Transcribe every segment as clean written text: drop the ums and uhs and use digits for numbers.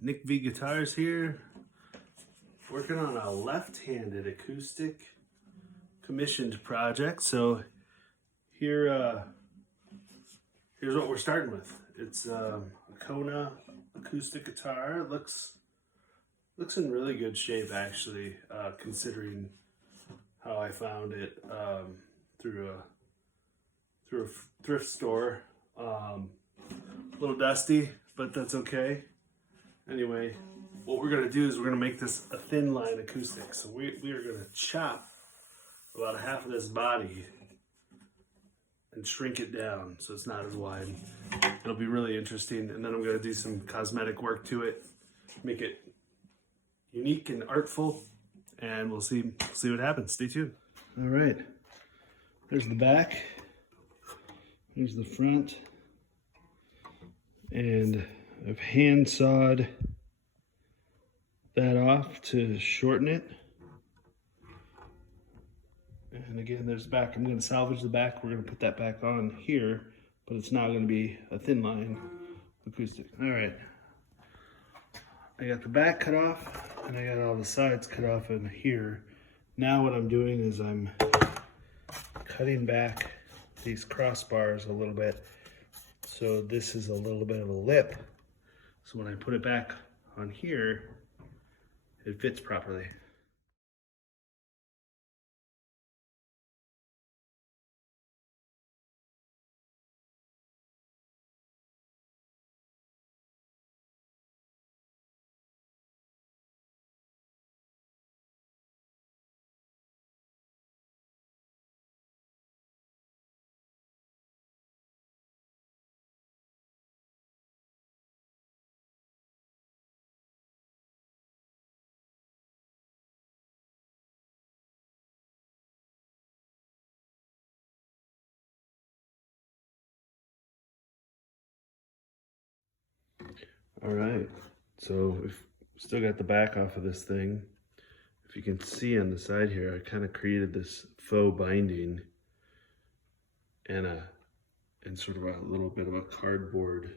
Nick V Guitars here, working on a left-handed acoustic commissioned project. So here's what we're starting with. It's a Kona acoustic guitar. It looks in really good shape actually, considering how I found it through a thrift store. A little dusty, but that's okay. Anyway, what we're gonna do is we're gonna make this a thin line acoustic. So we are gonna chop about half of this body and shrink it down so it's not as wide. It'll be really interesting. And then I'm gonna do some cosmetic work to it, make it unique and artful, and we'll see what happens. Stay tuned. All right, there's the back, here's the front, and I've hand sawed that off to shorten it. And again, there's the back. I'm going to salvage the back. We're going to put that back on here, but it's now going to be a thin line acoustic. All right. I got the back cut off and I got all the sides cut off in here. Now what I'm doing is I'm cutting back these crossbars a little bit. So this is a little bit of a lip. So when I put it back on here, it fits properly. All right, so we've still got the back off of this thing. If you can see on the side here, I kind of created this faux binding and sort of a little bit of a cardboard.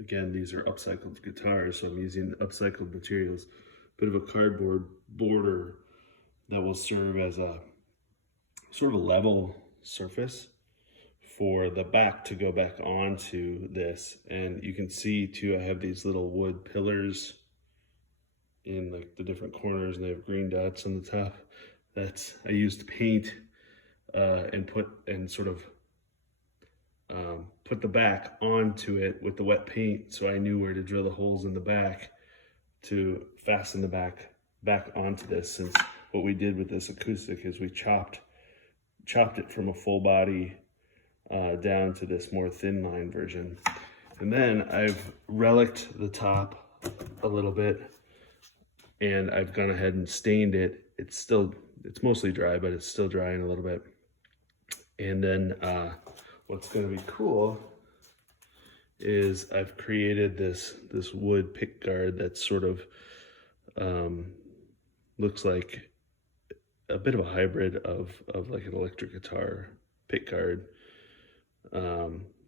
Again, these are upcycled guitars, so I'm using upcycled materials. Bit of a cardboard border that will serve as a sort of a level surface for the back to go back onto this. And you can see too, I have these little wood pillars in like the different corners, and they have green dots on the top. I used paint and put the back onto it with the wet paint, so I knew where to drill the holes in the back to fasten the back onto this. Since what we did with this acoustic is we chopped it from a full body down to this more thin line version. And then I've relicked the top a little bit, and I've gone ahead and stained it. It's mostly dry, but it's still drying a little bit. And then what's gonna be cool is I've created this wood pick guard that's sort of looks like a bit of a hybrid of like an electric guitar pick guard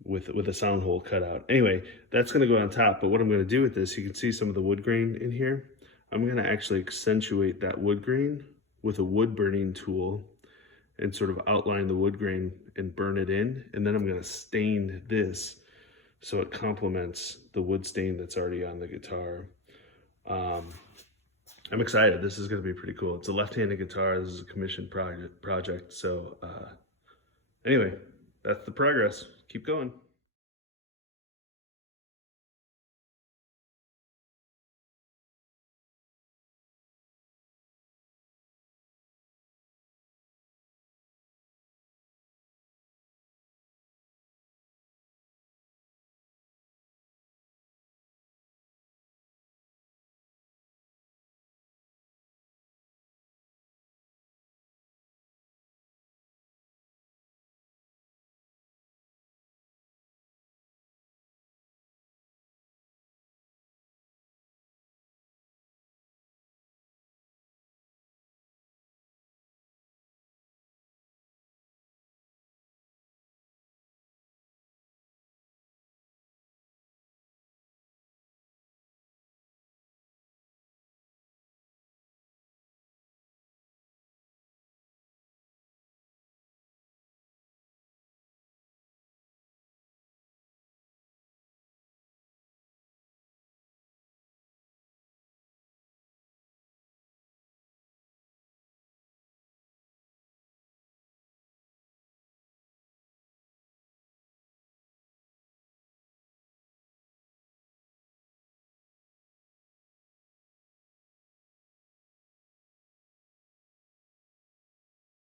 with a sound hole cut out. Anyway, that's gonna go on top, but what I'm gonna do with this, you can see some of the wood grain in here. I'm gonna actually accentuate that wood grain with a wood burning tool and sort of outline the wood grain and burn it in. And then I'm gonna stain this so it complements the wood stain that's already on the guitar. I'm excited. This is gonna be pretty cool. It's a left-handed guitar. This is a commissioned project. So anyway, that's the progress. Keep going.